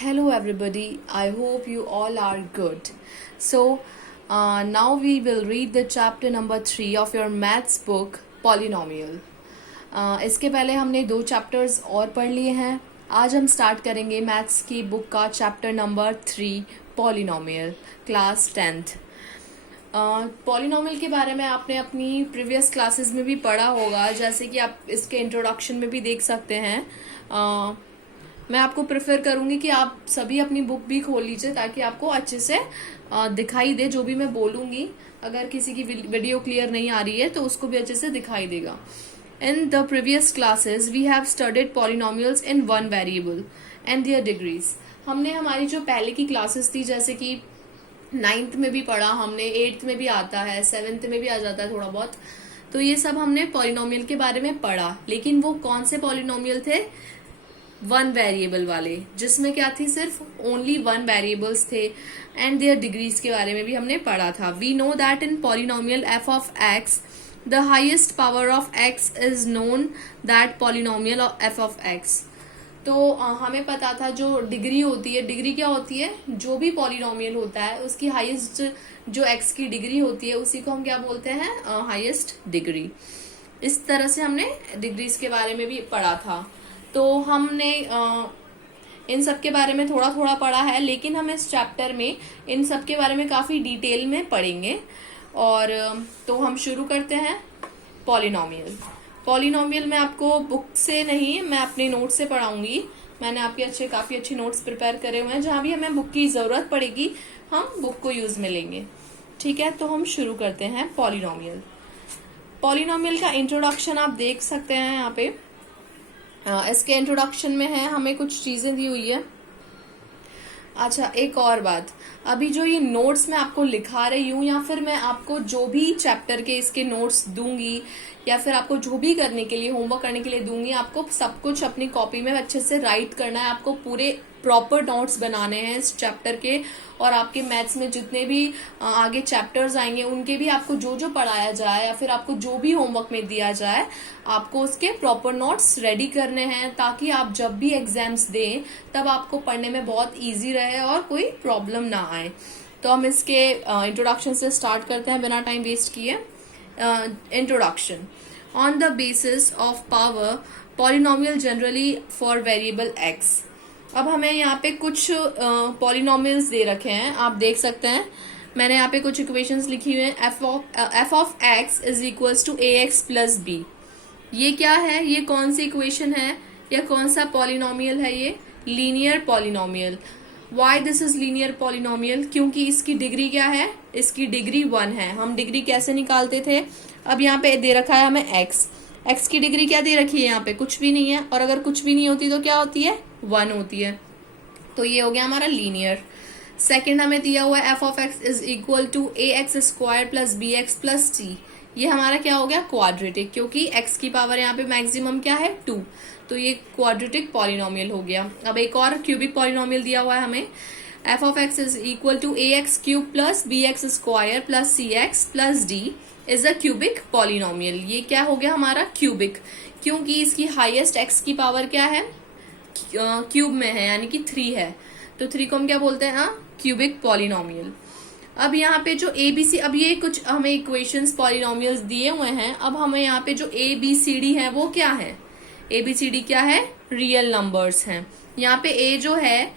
Hello, everybody. I hope you all are good. So, now we will read the chapter number 3 of your maths book, Polynomial. इसके पहले हमने 2 chapters और पढ़ लिए हैं. आज हम स्टार्ट करेंगे मैथ्स की बुक का chapter number 3, polynomial, class 10th. Polynomial के बारे में आपने अपनी प्रीवियस क्लासेस में भी पढ़ा होगा, जैसे कि आप इसके इंट्रोडक्शन में भी देख सकते हैं. मैं आपको प्रेफर करूंगी कि आप सभी अपनी बुक भी खोल लीजिए ताकि आपको अच्छे से दिखाई दे जो भी मैं बोलूंगी. अगर किसी की वीडियो क्लियर नहीं आ रही है तो उसको भी अच्छे से दिखाई देगा. In the previous classes, we have studied polynomials in one variable and their degrees. हमने हमारी जो पहले की क्लासेस थी, जैसे कि 9th में भी पढ़ा हमने, 8th में भी आता है, 7th में भी आ जाता है थोड़ा बहुत. तो ये सब हमने पॉलिनोमियल के बारे में पढ़ा. लेकिन वो कौन से पॉलिनोमियल थे? वन वेरिएबल वाले, जिसमें क्या थी, सिर्फ ओनली वन वेरिएबल्स थे. एंड देयर डिग्रीज के बारे में भी हमने पढ़ा था. We know that in polynomial f of x the highest power of x is known that polynomial of f of x. तो हमें पता था जो डिग्री होती है, डिग्री क्या होती है, जो भी पॉलिनोमियल होता है उसकी हाईएस्ट जो x की डिग्री होती है उसी को हम क्या बोलते हैं, हाईएस्ट डिग्री. इस तरह से हमने डिग्रीज के बारे में भी पढ़ा था. तो हमने इन सब के बारे में थोड़ा थोड़ा पढ़ा है, लेकिन हम इस चैप्टर में इन सब के बारे में काफी डिटेल में पढ़ेंगे. और तो हम शुरू करते हैं. पॉलिनोमियल मैं आपको बुक से नहीं, मैं अपने नोट से पढ़ाऊंगी. मैंने आपके काफी अच्छे नोट्स प्रिपेयर करे हुए हैं. जहां भी हमें बुक की जरूरत पड़ेगी हम बुक को यूज में लेंगे. ठीक है, तो हम शुरू करते हैं पॉलिनोमियल का इंट्रोडक्शन आप देख सकते हैं यहाँ पे. इसके इंट्रोडक्शन में है हमें कुछ चीजें दी हुई है. अच्छा, एक और बात, अभी जो ये नोट्स मैं आपको लिखा रही हूँ या फिर मैं आपको जो भी चैप्टर के इसके नोट्स दूंगी या फिर आपको जो भी करने के लिए, होमवर्क करने के लिए दूंगी, आपको सब कुछ अपनी कॉपी में अच्छे से राइट करना है. आपको पूरे प्रॉपर नोट्स बनाने हैं इस चैप्टर के. और आपके मैथ्स में जितने भी आगे चैप्टर्स आएंगे उनके भी आपको जो जो पढ़ाया जाए या फिर आपको जो भी होमवर्क में दिया जाए, आपको उसके प्रॉपर नोट्स रेडी करने हैं, ताकि आप जब भी एग्जाम्स दें तब आपको पढ़ने में बहुत ईजी रहे और कोई प्रॉब्लम ना आए. तो हम इसके इंट्रोडक्शन से स्टार्ट करते हैं बिना टाइम वेस्ट किए. Introduction. On the basis of power, polynomial generally for variable x. अब हमें यहाँ पे कुछ पॉलिनोमियल्स दे रखे हैं, आप देख सकते हैं. मैंने यहाँ पे कुछ इक्वेशंस लिखी हुई हैं. F of x is equals to A x plus b. ये क्या है, ये कौन सी इक्वेशन है या कौन सा पॉलिनोमियल है? ये linear polynomial. Why this is linear polynomial? क्योंकि इसकी डिग्री क्या है, इसकी डिग्री 1 है. हम डिग्री कैसे निकालते थे? अब यहाँ पे दे रखा है हमें एक्स की डिग्री क्या दे रखी है, यहाँ पे कुछ भी नहीं है. और अगर कुछ भी नहीं होती तो क्या होती है, 1 होती है. तो ये हो गया हमारा लीनियर. सेकंड हमें दिया हुआ है F of x is equal to A X square plus B X plus C. ये हमारा क्या हो गया, क्वाड्रेटिक, क्योंकि एक्स की पावर यहाँ पे मैक्सिमम क्या है, 2. तो ये क्वाड्रेटिक पॉलिनोमियल हो गया. अब एक और क्यूबिक पॉलिनोमियल दिया हुआ है हमें. F of x is equal to A x cube plus B x square plus c x plus d is a cubic polynomial. ये क्या हो गया हमारा, क्यूबिक, क्योंकि इसकी हाईएस्ट एक्स की पावर क्या है, क्यूब में है, यानी कि 3 है. तो 3 को हम क्या बोलते हैं, क्यूबिक पॉलिनोमियल. अब यहाँ पे जो ए बी सी, अब ये कुछ हमें इक्वेशंस पॉलिनोमियल्स दिए हुए हैं. अब हमें यहाँ पे जो ए बी सी डी है वो क्या है, ए बी सी डी क्या है, रियल नंबर्स हैं. यहाँ पे ए जो है,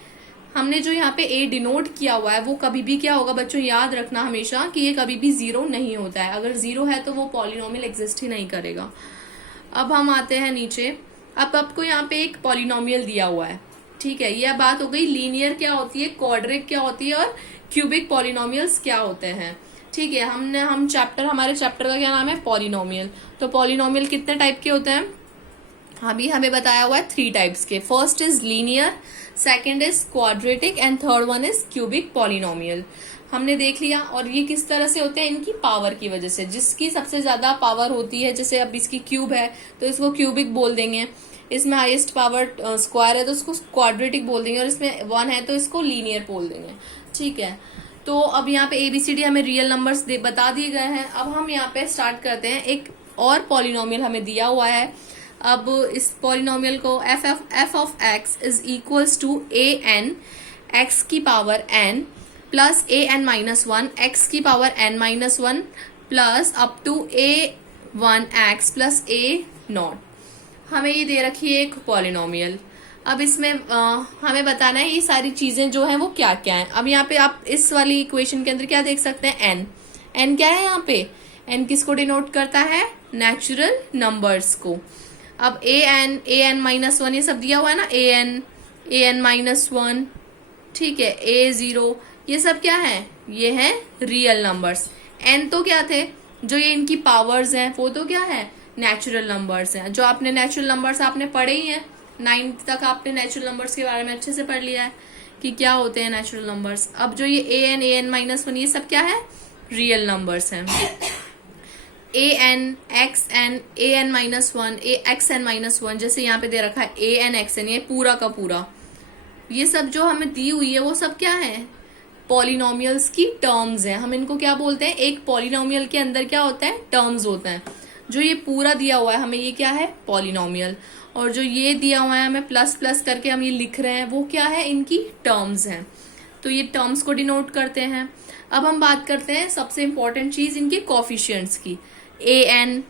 हमने जो यहाँ पे ए डिनोट किया हुआ है वो कभी भी क्या होगा बच्चों, याद रखना हमेशा कि ये कभी भी 0 नहीं होता है. अगर 0 है तो वो पॉलिनोमियल एग्जिस्ट ही नहीं करेगा. अब हम आते हैं नीचे. अब आपको यहाँ पे एक पॉलिनोमियल दिया हुआ है. ठीक है, यह बात हो गई लीनियर क्या होती है, क्वाड्रिक क्या होती है और क्यूबिक पॉलिनोमियल्स क्या होते हैं. ठीक है, हमारे चैप्टर का क्या नाम है, पॉलिनोमियल. तो पॉलिनोमियल कितने टाइप के होते हैं, अभी हमें बताया हुआ है 3 टाइप्स के. First is linear, second is quadratic and third one is cubic polynomial. हमने देख लिया. और ये किस तरह से होते हैं, इनकी पावर की वजह से. जिसकी सबसे ज्यादा पावर होती है, जैसे अब इसकी क्यूब है तो इसको क्यूबिक बोल देंगे. इसमें हाईएस्ट पावर स्क्वायर है तो इसको क्वाड्रेटिक बोल देंगे. और इसमें 1 है तो इसको लीनियर बोल देंगे. ठीक है, तो अब यहाँ पे एबीसीडी हमें रियल नंबर्स बता दिए गए हैं. अब हम यहाँ पे स्टार्ट करते हैं. एक और पॉलिनोमियल हमें दिया हुआ है. अब इस पॉलिनोमियल को f of x is equals to a N x की power n plus a N minus one x की power n minus one plus up to a one x plus a naught. हमें ये दे रखी है एक polynomial. अब इसमें हमें बताना है ये सारी चीजें जो हैं वो क्या क्या हैं। अब यहाँ पे आप इस वाली इक्वेशन के अंदर क्या देख सकते हैं, एन। एन क्या है यहाँ पे, एन किसको डिनोट करता है, नेचुरल नंबर्स को। अब ए एन माइनस वन ये सब दिया हुआ है ना, ए एन माइनस वन, ठीक है, ए जीरो, ये सब क्या है, ये है रियल नंबर्स। एन तो क्या थे, जो ये इनकी पावर्स हैं वो तो क्या है, नेचुरल नंबर्स हैं। जो आपने नेचुरल नंबर्स आपने पढ़े ही हैं, 9th तक आपने नेचुरल नंबर्स के बारे में अच्छे से पढ़ लिया है कि क्या होते हैं नेचुरल नंबर्स। अब जो ये ए एन माइनस वन ये सब क्या है, रियल नंबर्स हैं। A N X N A N minus one A X N minus one, जैसे यहाँ पे दे रखा है ए एन एक्स एन, ये पूरा का पूरा, ये सब जो हमें दी हुई है वो सब क्या है, पॉलिनोमियल्स की टर्म्स हैं। हम इनको क्या बोलते हैं, एक पॉलिनोमियल के अंदर क्या होता है, टर्म्स होते हैं। जो ये पूरा दिया हुआ है हमें, ये क्या है, पॉलिनोमियल। और जो ये दिया हुआ है हमें प्लस प्लस करके हम ये लिख रहे हैं, वो क्या है, इनकी टर्म्स हैं। तो ये टर्म्स को डिनोट करते हैं। अब हम बात करते हैं सबसे इंपॉर्टेंट चीज, इनके कोफिशिएंट्स की। ए एन,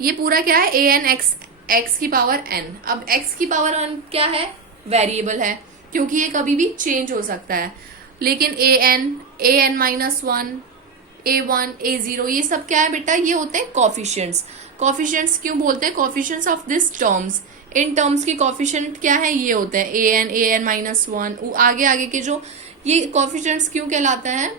ये पूरा क्या है, ए एन एक्स की पावर एन। अब एक्स की पावर एन क्या है, वेरिएबल है, क्योंकि ये कभी भी चेंज हो सकता है। लेकिन A N minus one, A one, A zero, ये सब क्या है बेटा, ये होते हैं कोफिशिएंट्स। कोफिशिएंट्स क्यों बोलते हैं, coefficients of this terms. In terms की कोफिशिएंट क्या है, ये होते हैं ए एन माइनस वन। आगे आगे के जो ये कोफिशिएंट्स क्यों कहलाते हैं,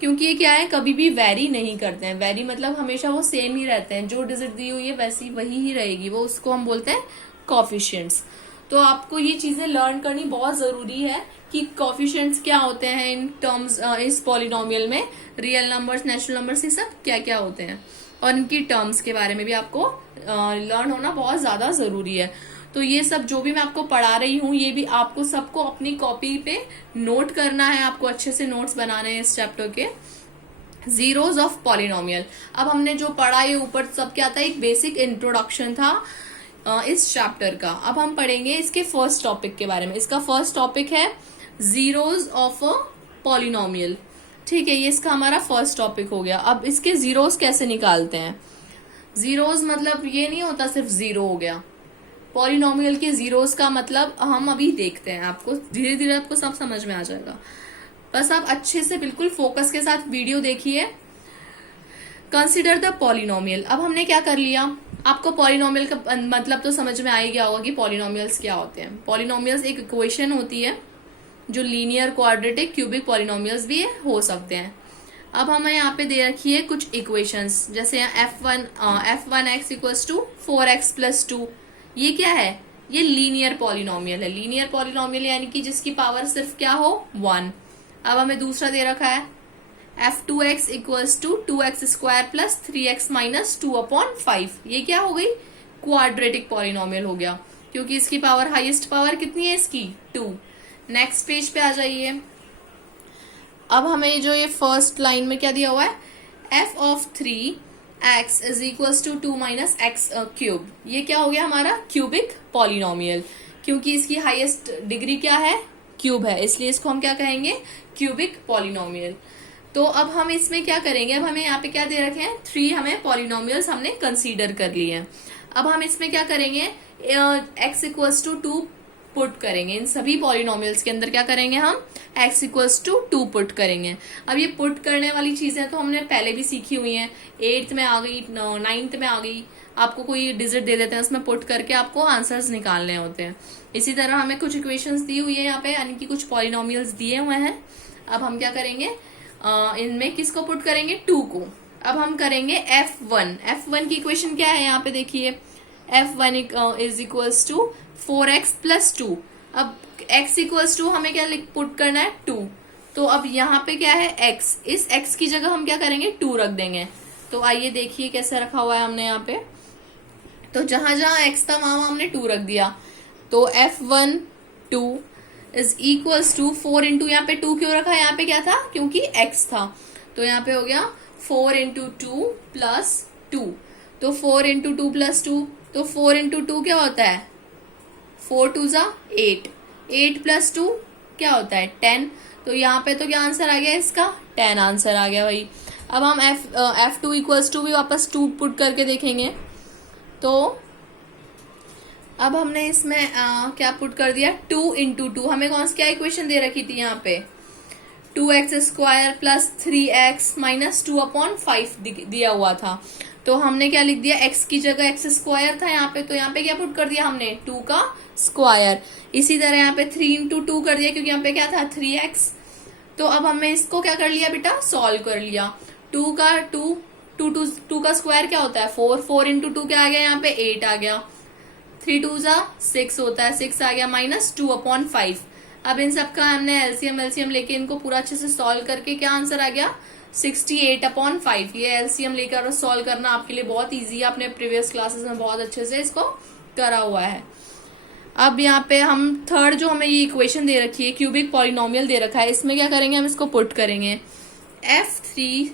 क्योंकि ये क्या है, कभी भी वेरी नहीं करते हैं। वेरी मतलब हमेशा वो सेम ही रहते हैं, जो डिजिट दी हुई है वैसी वही ही रहेगी, वो उसको हम बोलते हैं कोफिशिएंट्स। तो आपको ये चीजें लर्न करनी बहुत जरूरी है कि कोफिशिएंट्स क्या होते हैं इन टर्म्स, इस पॉलिनोमियल में रियल नंबर्स, नेचुरल नंबर्स, ये सब क्या क्या होते हैं, और इनकी टर्म्स के बारे में भी आपको लर्न होना बहुत ज्यादा जरूरी है। तो ये सब जो भी मैं आपको पढ़ा रही हूँ, ये भी आपको सबको अपनी कॉपी पे नोट करना है, आपको अच्छे से नोट्स बनाने हैं इस चैप्टर के। Zeros of polynomial. अब हमने जो पढ़ा ये ऊपर सब क्या था, एक बेसिक इंट्रोडक्शन था इस चैप्टर का। अब हम पढ़ेंगे इसके फर्स्ट टॉपिक के बारे में। इसका फर्स्ट टॉपिक है जीरोस ऑफ अ पॉलिनोमियल, ठीक है, ये इसका हमारा फर्स्ट टॉपिक हो गया। अब इसके जीरोस कैसे निकालते हैं। जीरोस मतलब ये नहीं होता सिर्फ जीरो हो गया, पॉलिनोमियल के जीरोस का मतलब हम अभी देखते हैं, आपको धीरे धीरे आपको सब समझ में आ जाएगा। बस आप अच्छे से बिल्कुल फोकस के साथ वीडियो देखिए। Consider the polynomial. अब हमने क्या कर लिया, आपको पॉलिनोमियल का मतलब तो समझ में आ ही गया होगा कि पॉलिनोमियल्स क्या होते हैं। पॉलिनोमियल्स एक इक्वेशन होती है जो लीनियर, क्वाड्रेटिक, क्यूबिक पॉलिनोमियल्स भी हो सकते हैं। अब हमें यहाँ पे दे रखी है कुछ इक्वेशंस, जैसे यहाँ f one x equals to 4x plus 2, ये क्या है, ये लीनियर पॉलिनोमियल है। लीनियर पॉलिनोमियल यानी कि जिसकी पावर सिर्फ क्या हो, 1। अब हमें दूसरा दे रखा है f2x equals to 2x square plus 3x minus 2/5, ये क्या हो गई, क्वाड्रेटिक पॉलिनोमियल हो गया, क्योंकि इसकी पावर, हाईएस्ट पावर कितनी है इसकी, 2। नेक्स्ट पेज पे आ जाइए। अब हमें जो ये फर्स्ट लाइन में क्या दिया हुआ है, f of 3x is equals to 2 minus x cube, ये क्या हो गया हमारा क्यूबिक पॉलिनोमियल, क्योंकि इसकी हाईएस्ट डिग्री क्या है, क्यूब है, इसलिए इसको हम क्या कहेंगे, क्यूबिक पॉलिनोमियल। तो अब हम इसमें क्या करेंगे, अब हमें यहाँ पे क्या दे रखे हैं, 3 हमें पॉलिनोमियल्स हमने कंसीडर कर लिए हैं। अब हम इसमें क्या करेंगे, x इक्वल्स टू 2 पुट करेंगे, इन सभी पॉलिनोमियल्स के अंदर क्या करेंगे हम, x इक्वल्स टू 2 पुट करेंगे। अब ये पुट करने वाली चीजें तो हमने पहले भी सीखी हुई हैं, 8th में आ गई, 9th में आ गई। आपको कोई डिजिट दे देते हैं, उसमें पुट करके आपको आंसर्स निकालने होते हैं। इसी तरह हमें कुछ इक्वेशंस दी हुई है यहाँ पे, यानी कि कुछ पॉलिनोमियल्स दिए हुए हैं। अब हम क्या करेंगे, इनमें किसको पुट करेंगे, 2 को। अब हम करेंगे f1 की इक्वेशन क्या है, यहाँ पे देखिए, f1 is equals to 4x plus 2। अब x इक्वल्स टू हमें क्या पुट करना है, 2। तो अब यहाँ पे क्या है, x, इस x की जगह हम क्या करेंगे, 2 रख देंगे। तो आइए देखिए कैसे रखा हुआ है हमने यहाँ पे। तो जहां जहां x था वहां हमने 2 रख दिया। तो f1 2 is equals to 4 into, यहाँ पे 2 क्यों रखा, यहाँ पे क्या था, क्योंकि x था। तो यहाँ पे हो गया 4 इंटू 2 प्लस 2। तो 4 इंटू 2 प्लस 2 तो 4 इंटू 2 क्या होता है, 4 2 जा 8, 8 प्लस 2 क्या होता है 10। तो यहाँ पे तो क्या आंसर आ गया इसका, 10 आंसर आ गया भाई। अब हम F2 इक्वल्स टू भी वापस 2 पुट करके देखेंगे। तो अब हमने इसमें क्या पुट कर दिया, 2 इंटू 2, हमें कौन सी क्या इक्वेशन दे रखी थी यहाँ पे, 2x square plus 3x minus 2/5 दिया हुआ था। तो हमने क्या लिख दिया, x की जगह x स्क्वायर था यहाँ पे, तो यहाँ पे क्या पुट कर दिया हमने, 2 का स्क्वायर। इसी तरह यहाँ पे 3 इंटू 2 कर दिया, क्योंकि यहाँ पे क्या था 3x। तो अब हमने इसको क्या कर लिया बेटा, सॉल्व कर लिया। 2 का स्क्वायर क्या होता है 4, 4 इंटू 2 क्या आ गया यहाँ पे 8 आ गया, 3 2 जा 6 होता है, 6 आ गया माइनस 2/5। अब इन सब का हमने एलसीएम लेके इनको पूरा अच्छे से सॉल्व करके क्या आंसर आ गया, 68/5। ये एलसीएम लेकर सॉल्व करना आपके लिए बहुत इजी है, आपने प्रीवियस क्लासेस में बहुत अच्छे से इसको करा हुआ है। अब यहाँ पे हम थर्ड जो हमें ये इक्वेशन दे रखी है, क्यूबिक पॉलिनोमियल दे रखा है, इसमें क्या करेंगे, हम इसको पुट करेंगे F3,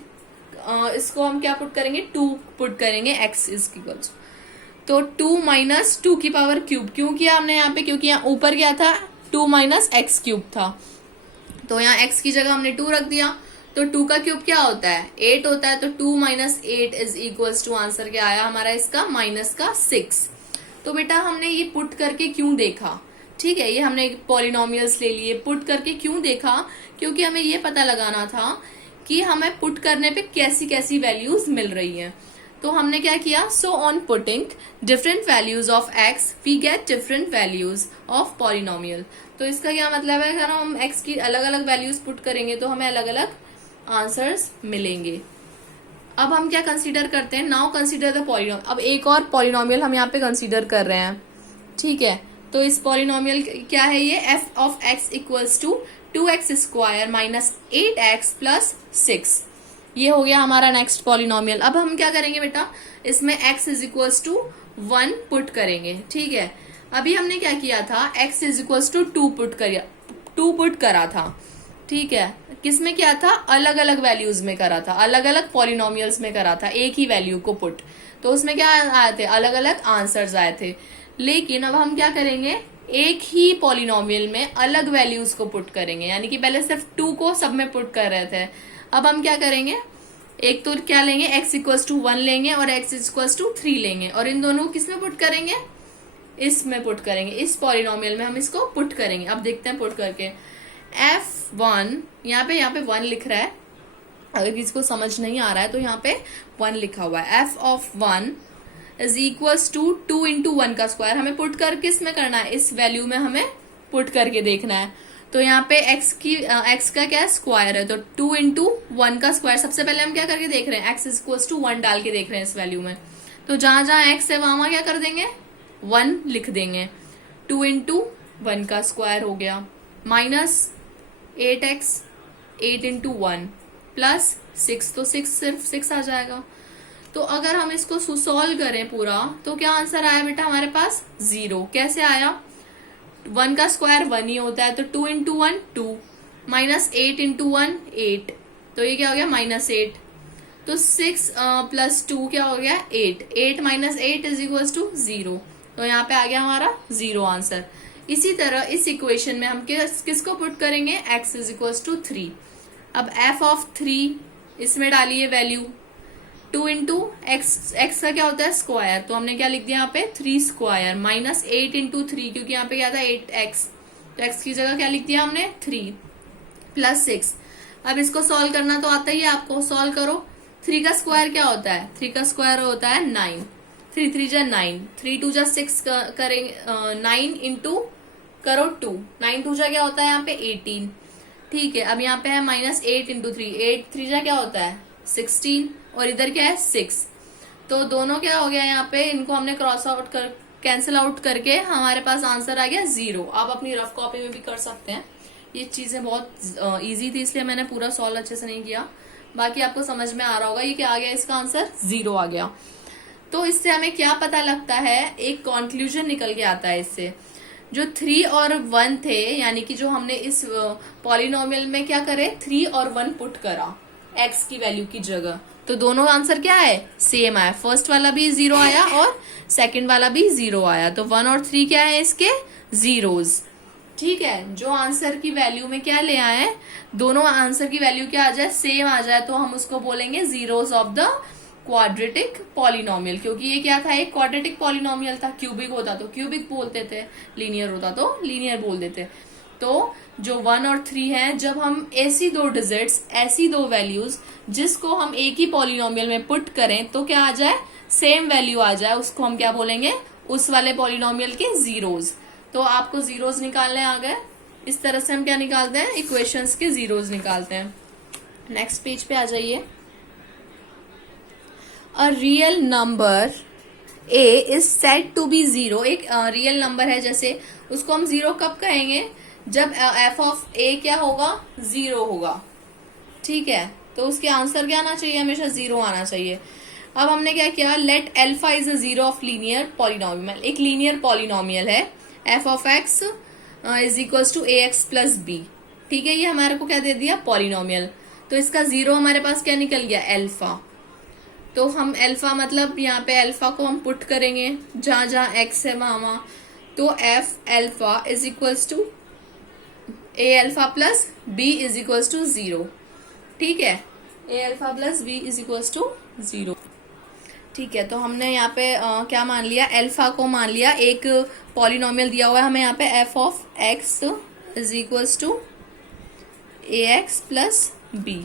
इसको हम क्या पुट करेंगे, 2 पुट करेंगे, x इज इक्वल्स, तो 2 माइनस 2 की पावर क्यूब। क्यों किया हमने यहाँ पे, क्योंकि यहाँ ऊपर क्या था 2 माइनस एक्स क्यूब था, तो यहाँ x की जगह हमने 2 रख दिया। तो 2 का क्यूब क्या होता है 8 होता है, तो 2 minus 8 is equals to, answer क्या आया हमारा इसका, माइनस का 6। तो बेटा हमने ये पुट करके क्यों देखा, ठीक है, ये हमने पॉलिनोमियल्स ले लिए, पुट करके क्यों देखा, क्योंकि हमें ये पता लगाना था कि हमें पुट करने पे कैसी कैसी वैल्यूज मिल रही हैं। तो हमने क्या किया, so on putting different values of x we get different values of polynomial. तो इसका क्या मतलब है, अगर हम x की अलग अलग वैल्यूज पुट करेंगे तो हमें अलग अलग आंसर्स मिलेंगे। अब हम क्या कंसीडर करते हैं, नाउ कंसीडर द पॉलिनोमियल। अब एक और पॉलिनोमियल हम यहाँ पे कंसीडर कर रहे हैं, ठीक है। तो इस पॉलिनोमियल क्या है ये, f of x equals to 2x square minus 8x plus 6। ये हो गया हमारा नेक्स्ट पॉलिनोमियल। अब हम क्या करेंगे बेटा, इसमें x is equals to 1 put करेंगे, ठीक है। अभी हमने क्या किया था, x is equals to 2 put करा था, ठीक है। किसमें किया था, अलग अलग वैल्यूज में करा था, अलग अलग पॉलिनोमियल्स में करा था, एक ही वैल्यू को पुट, तो उसमें क्या आए थे, अलग अलग आंसर्स आए थे। लेकिन अब हम क्या करेंगे, एक ही पॉलिनोमियल में अलग वैल्यूज को पुट करेंगे, यानी कि पहले सिर्फ 2 को सब में पुट कर रहे थे, अब हम क्या करेंगे, एक तो क्या लेंगे, x इक्वल्स टू 1 लेंगे और x इक्वल्स टू 3 लेंगे, और इन दोनों को किसमें पुट करेंगे, इसमें पुट करेंगे, इस पॉलिनोमियल में हम इसको पुट करेंगे। अब देखते हैं पुट करके, f1 यहाँ पे 1 लिख रहा है, अगर किसी को समझ नहीं आ रहा है तो यहाँ पे 1 लिखा हुआ है। f of 1 is equals to 2 into 1 का स्क्वायर, हमें पुट करके इसमें करना है, इस वैल्यू में हमें पुट करके देखना है। तो यहाँ पे x का क्या स्क्वायर है, तो 2 इंटू 1 का स्क्वायर, सबसे पहले हम क्या करके देख रहे हैं, x इज इक्वल्स टू 1 डाल के देख रहे हैं इस वैल्यू में। तो जहां जहां x है वहां क्या कर देंगे, 1 लिख देंगे। 2 इंटू 1 का स्क्वायर हो गया माइनस 8x, 8 इंटू 1 प्लस 6, तो 6 सिर्फ 6 आ जाएगा। तो अगर हम इसको सॉल्व करें पूरा, तो क्या आंसर आया बेटा हमारे पास, 0। कैसे आया, 1 का स्क्वायर 1 ही होता है, तो 2 इंटू 1 2 माइनस 8 इंटू 1 8, तो ये क्या हो गया माइनस 8। तो 6 प्लस 2 क्या हो गया 8, 8 माइनस 8 इज इक्वल्स टू 0, तो यहाँ पे आ गया हमारा 0 आंसर। इसी तरह इस इक्वेशन में हम किसको पुट करेंगे, x इज इक्वल्स टू 3। अब f ऑफ 3 इसमें डालिए वैल्यू, 2 इंटू एक्स का क्या होता है स्क्वायर, तो हमने क्या लिख दिया यहाँ पे 3 स्क्वायर माइनस 8 इंटू 3, क्योंकि यहाँ पे क्या था 8x, तो x की जगह क्या लिख दिया हमने 3 प्लस 6। अब इसको सॉल्व करना तो आता ही है आपको, सॉल्व करो। 3 का स्क्वायर क्या होता है, 3 का स्क्वायर होता है 9, 3 3 जा 9, 3 2 जा 6 करेंगे, 9 इंटू करो 2, 9 2 जा क्या होता है यहाँ पे 18, ठीक है। अब यहाँ पे है माइनस 8 इंटू 3, 8 3 जा क्या होता है 16, और इधर क्या है 6, तो दोनों क्या हो गया यहाँ पे, इनको हमने क्रॉस आउट कर कैंसिल आउट करके हमारे पास आंसर आ गया 0। आप अपनी रफ कॉपी में भी कर सकते हैं, ये चीजें बहुत इजी थी इसलिए मैंने पूरा सॉल्व अच्छे से नहीं किया, बाकी आपको समझ में आ रहा होगा। ये क्या आ गया, इसका आंसर 0 आ गया। तो इससे हमें क्या पता लगता है, एक कंक्लूजन निकल के आता है इससे, जो 3 और 1 थे, यानी कि जो हमने इस पॉलिनोमियल में क्या करे 3 और 1 पुट करा x की वैल्यू की जगह, तो तो दोनों आंसर क्या है, सेम आया। फर्स्ट वाला भी 0 आया और सेकंड वाला भी 0 आया। तो 1 और 3 क्या है इसके, जीरोज। ठीक है, जो आंसर की वैल्यू में क्या ले आए, दोनों आंसर की वैल्यू क्या आ जाए, सेम आ जाए, तो हम उसको बोलेंगे zeros of the quadratic polynomial. क्योंकि ये क्या था, एक क्वाड्रेटिक पॉलिनोमियल था। क्यूबिक होता तो क्यूबिक बोलते थे, लीनियर होता तो लीनियर बोल देते। तो जो 1 और 3 है, जब हम ऐसी दो डिजिट्स, ऐसी दो वैल्यूज जिसको हम एक ही पॉलिनोमियल में पुट करें तो क्या आ जाए, सेम वैल्यू आ जाए, उसको हम क्या बोलेंगे, उस वाले पॉलिनोमियल के जीरोज। तो आपको जीरोज निकालने आ गए। इस तरह से हम क्या निकालते हैं, इक्वेशंस के जीरोज निकालते हैं। नेक्स्ट पेज पे आ जाइए। A real number a is said to be 0। एक रियल नंबर है, जैसे उसको हम 0 कब कहेंगे, जब f ऑफ a क्या होगा, 0 होगा। ठीक है, तो उसके आंसर क्या आना चाहिए, हमेशा 0 आना चाहिए। अब हमने क्या किया, let alpha is a 0 of linear polynomial. एक लीनियर पॉलिनोमियल है, f of x is equal to A x plus b. ठीक है, ये हमारे को क्या दे दिया, पॉलिनोमियल। तो इसका 0 हमारे पास क्या निकल गया, एल्फा। तो हम एल्फा मतलब यहाँ पे एल्फा को हम पुट करेंगे जहां जहां एक्स है वहां। तो F alpha is equals to A alpha plus B is equals to 0। ठीक है, A alpha plus B is equals to 0। ठीक है, तो हमने यहाँ पे क्या मान लिया, एल्फा को मान लिया। एक पॉलिनोमियल दिया हुआ है हमें यहाँ पे, f of x is equals to A x plus b.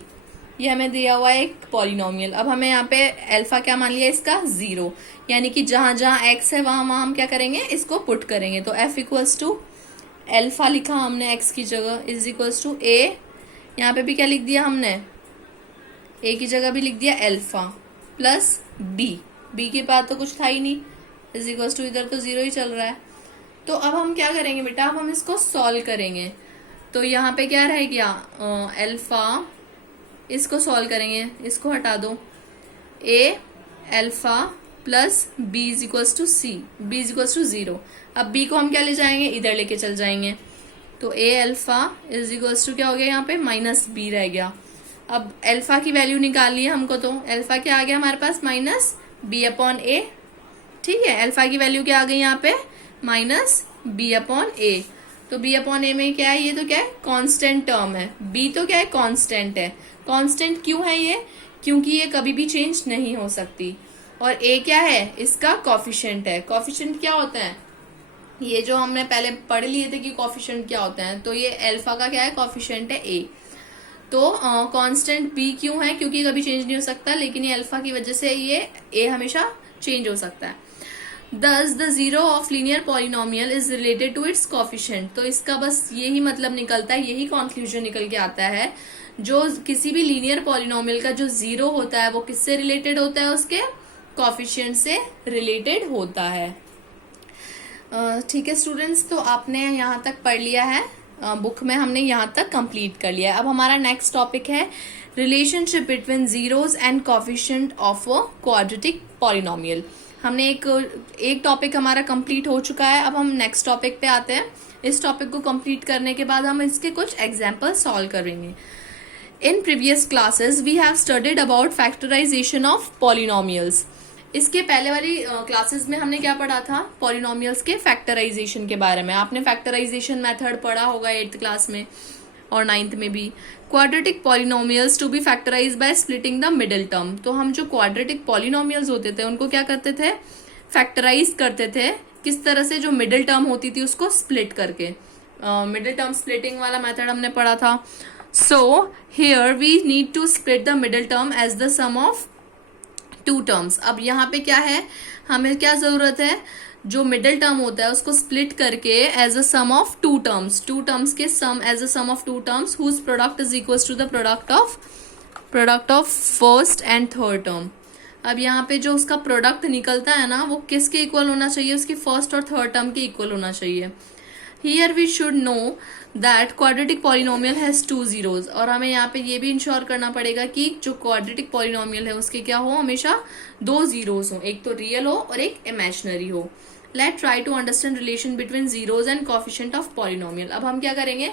ये हमें दिया हुआ है एक पॉलिनोमियल। अब हमें यहाँ पे एल्फा क्या मान लिया, इसका 0, यानी कि जहां जहां एक्स है वहां वहां हम क्या करेंगे, इसको पुट करेंगे। तो एफ इक्वल्स टू एल्फा लिखा हमने एक्स की जगह, इज इक्वल्स टू ए, यहाँ पे भी क्या लिख दिया हमने, ए की जगह भी लिख दिया एल्फा प्लस बी। बी के बाद तो कुछ था ही नहीं, इज इक्वल्स टू इधर तो 0 ही चल रहा है। तो अब हम क्या करेंगे बेटा, अब हम इसको सॉल्व करेंगे। तो यहाँ पे क्या रह गया, एल्फा, इसको सॉल्व करेंगे, इसको हटा दो, A alpha plus B is equals to C, B is equals to 0। अब बी को हम क्या ले जाएंगे, इधर लेके चल जाएंगे। तो ए एल्फा इज इक्वल्स टू क्या हो गया, यहाँ पे माइनस बी रह गया। अब एल्फा की वैल्यू निकालनी है हमको, तो एल्फा क्या आ गया हमारे पास, माइनस बी अपॉन ए। ठीक है, एल्फा की वैल्यू क्या आ गई यहाँ पे, माइनस बी अपॉन ए। तो बी अपॉन ए में क्या है, ये तो क्या है, कांस्टेंट टर्म है। बी तो क्या है, कांस्टेंट है। कांस्टेंट क्यों है ये, क्योंकि ये कभी भी चेंज नहीं हो सकती। और ए क्या है, इसका कॉफिशिएंट है। कॉफिशिएंट क्या होता है, ये जो हमने पहले पढ़ लिए थे कि कॉफिशिएंट क्या होता है, तो ये एल्फा का क्या है, कॉफिशिएंट है ए। तो कांस्टेंट बी क्यों है, क्योंकि कभी चेंज नहीं हो सकता, लेकिन ये अल्फा की वजह से ये ए हमेशा चेंज हो सकता है। Thus the zero of linear polynomial is related to its coefficient। तो इसका बस यही मतलब निकलता है, यही कंक्लूजन निकल के आता है, जो किसी भी लीनियर पॉलिनोमियल का जो 0 होता है वो किससे रिलेटेड होता है, उसके कॉफिशिएंट से रिलेटेड होता है। ठीक है स्टूडेंट्स, तो आपने यहाँ तक पढ़ लिया है, बुक में हमने यहाँ तक कंप्लीट कर लिया है। अब हमारा नेक्स्ट टॉपिक है relationship between zeros and coefficient of a quadratic polynomial. हमने एक टॉपिक हमारा कंप्लीट हो चुका है। अब हम नेक्स्ट टॉपिक पे आते हैं। इस टॉपिक को कंप्लीट करने के बाद हम इसके कुछ एग्जाम्पल सॉल्व करेंगे। In previous classes we have studied about factorisation of polynomials. इसके पहले वाली क्लासेस में हमने क्या पढ़ा था, पॉलिनोमियल्स के फैक्टराइजेशन के बारे में। आपने फैक्टराइजेशन मेथड पढ़ा होगा 8th क्लास में और 9th में भी। Quadratic polynomials to be factorise by splitting the middle term. तो हम जो क्वाड्रेटिक पॉलिनोमियल्स होते थे उनको क्या करते थे, फैक्टराइज करते थे। किस तरह से, जो मिडिल टर्म होती थी उसको स्प्लिट करके। मिडिल टर्म स्प्लिटिंग वाला मेथड हमने पढ़ा था। So here we need to split the middle term as the sum of 2 terms. अब यहाँ पे क्या है, हमें क्या जरूरत है, जो मिडिल टर्म होता है उसको स्प्लिट करके as a sum of 2 terms, 2 terms के sum as a sum of 2 terms whose product is equal to the product of first and third term. अब यहाँ पे जो उसका प्रोडक्ट निकलता है ना, वो किसके इक्वल होना चाहिए, उसकी फर्स्ट और थर्ड टर्म के इक्वल होना चाहिए। Here we should know that quadratic polynomial has 2 zeros. और हमें यहाँ पे ये भी इंश्योर करना पड़ेगा कि जो क्वाड्रेटिक पॉलिनोमियल है उसके क्या हो, हमेशा 2 जीरोज हो, एक तो रियल हो और एक इमेजिनरी हो। Let try to understand relation between zeros and coefficient of polynomial. अब हम क्या करेंगे,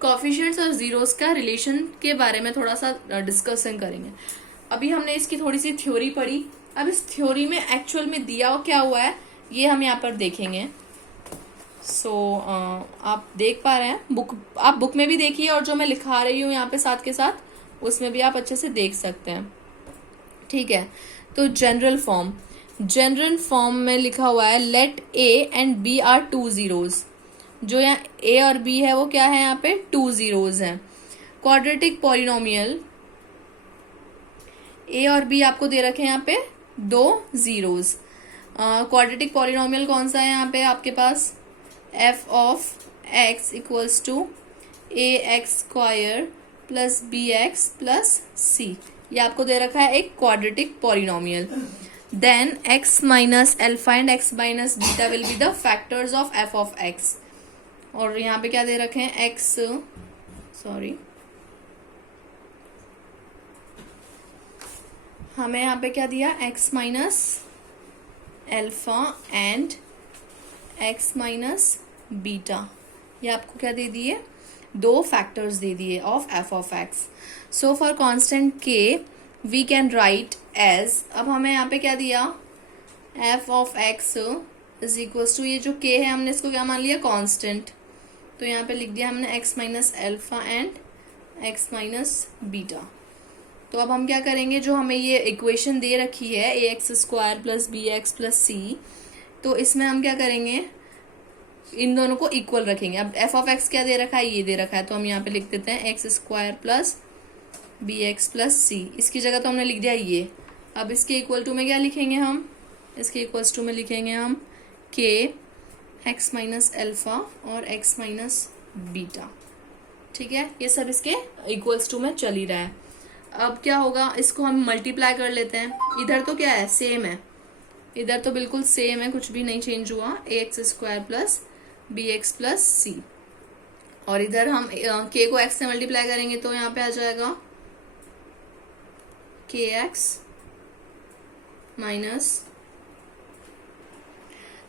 कोफिशिएंट्स और जीरोज का रिलेशन के बारे में थोड़ा सा डिस्कशन करेंगे। अभी हमने इसकी थोड़ी सी थ्योरी पढ़ी, अब इस थ्योरी में एक्चुअल में दिया क्या हुआ है ये हम यहाँ पर देखेंगे। सो आप देख पा रहे हैं आप बुक में भी देखिए, और जो मैं लिखा रही हूँ यहाँ पे साथ के साथ उसमें भी आप अच्छे से देख सकते हैं। ठीक है, तो जनरल फॉर्म में लिखा हुआ है let a and b are 2 zeros। जो यहाँ ए और बी है वो क्या है, यहाँ पे 2 zeros है। क्वाड्रेटिक पॉलिनोमियल ए और बी आपको दे रखे हैं यहाँ पे 2 zeros। क्वाड्रेटिक पॉलिनोमियल कौन सा है यहाँ पे आपके पास, F of X equals to A X square plus B X plus C, ये आपको दे रखा है एक quadratic polynomial. Then X minus alpha and x minus beta will be the factors of F of X. और यहाँ पे क्या दे रखे हैं, एक्स हमें यहाँ पे क्या दिया, x minus alpha and x minus beta, ये आपको क्या दे दिए, 2 फैक्टर्स दे दिए of F of x. So for constant के वी कैन राइट एज, अब हमें यहाँ पे क्या दिया, f of x is equals to, ये जो के है हमने इसको क्या मान लिया, कांस्टेंट, तो यहाँ पे लिख दिया हमने x minus alpha and x minus beta. तो अब हम क्या करेंगे, जो हमें ये इक्वेशन दे रखी है A X square plus B X plus C, तो इसमें हम क्या करेंगे, इन दोनों को इक्वल रखेंगे। अब एफ ऑफ एक्स क्या दे रखा है, ये दे रखा है, तो हम यहाँ पे लिख देते हैं X square plus B X plus C, इसकी जगह तो हमने लिख दिया ये। अब इसके इक्वल टू में क्या लिखेंगे हम, इसके इक्वल्स टू में लिखेंगे हम के एक्स माइनस एल्फा और एक्स माइनस बीटा। ठीक है, ये सब इसके इक्वल्स टू में चल ही रहा है। अब क्या होगा, इसको हम मल्टीप्लाई कर लेते हैं, इधर तो क्या है, सेम है, इधर तो बिल्कुल सेम है, कुछ भी नहीं चेंज हुआ, A X square plus B X plus C, और इधर हम के को एक्स से मल्टीप्लाई करेंगे तो यहाँ पे आ जाएगा के एक्स माइनस।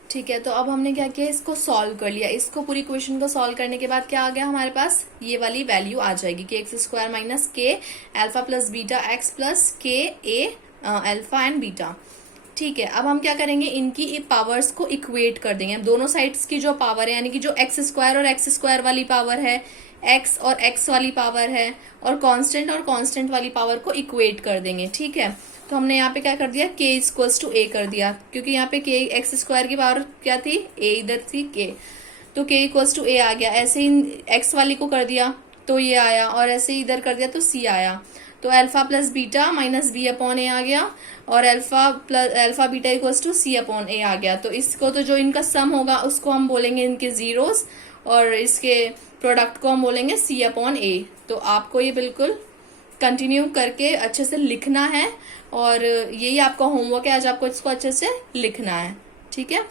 ठीक है, तो अब हमने क्या किया, इसको सॉल्व कर लिया, इसको पूरी क्वेश्चन को सॉल्व करने के बाद क्या आ गया हमारे पास, ये वाली वैल्यू आ जाएगी के एक्स स्क्वायर माइनस के alpha plus beta x plus के ए एल्फा एंड बीटा। ठीक है, अब हम क्या करेंगे, इनकी पावर्स को इक्वेट कर देंगे। अब दोनों साइड्स की जो पावर है, यानी कि जो एक्स स्क्वायर और एक्स स्क्वायर वाली पावर है, एक्स और एक्स वाली पावर है, और कांस्टेंट वाली पावर को इक्वेट कर देंगे। ठीक है, तो हमने यहाँ पे क्या कर दिया, के इक्वल्स टू ए कर दिया, क्योंकि यहाँ पे के एक्स स्क्वायर की पावर क्या थी, ए, इधर थी के, तो के इक्वल्स टू ए आ गया। ऐसे ही एक्स वाली को कर दिया तो ये आया, और ऐसे ही इधर कर दिया तो सी आया, तो alpha plus beta minus B upon A आ गया, और alpha beta equals to C upon A आ गया। तो इसको तो जो इनका सम होगा उसको हम बोलेंगे इनके जीरोस, और इसके प्रोडक्ट को हम बोलेंगे सी अपॉन ए। तो आपको ये बिल्कुल कंटिन्यू करके अच्छे से लिखना है, और यही आपका होमवर्क है, आज आपको इसको अच्छे से लिखना है। ठीक है।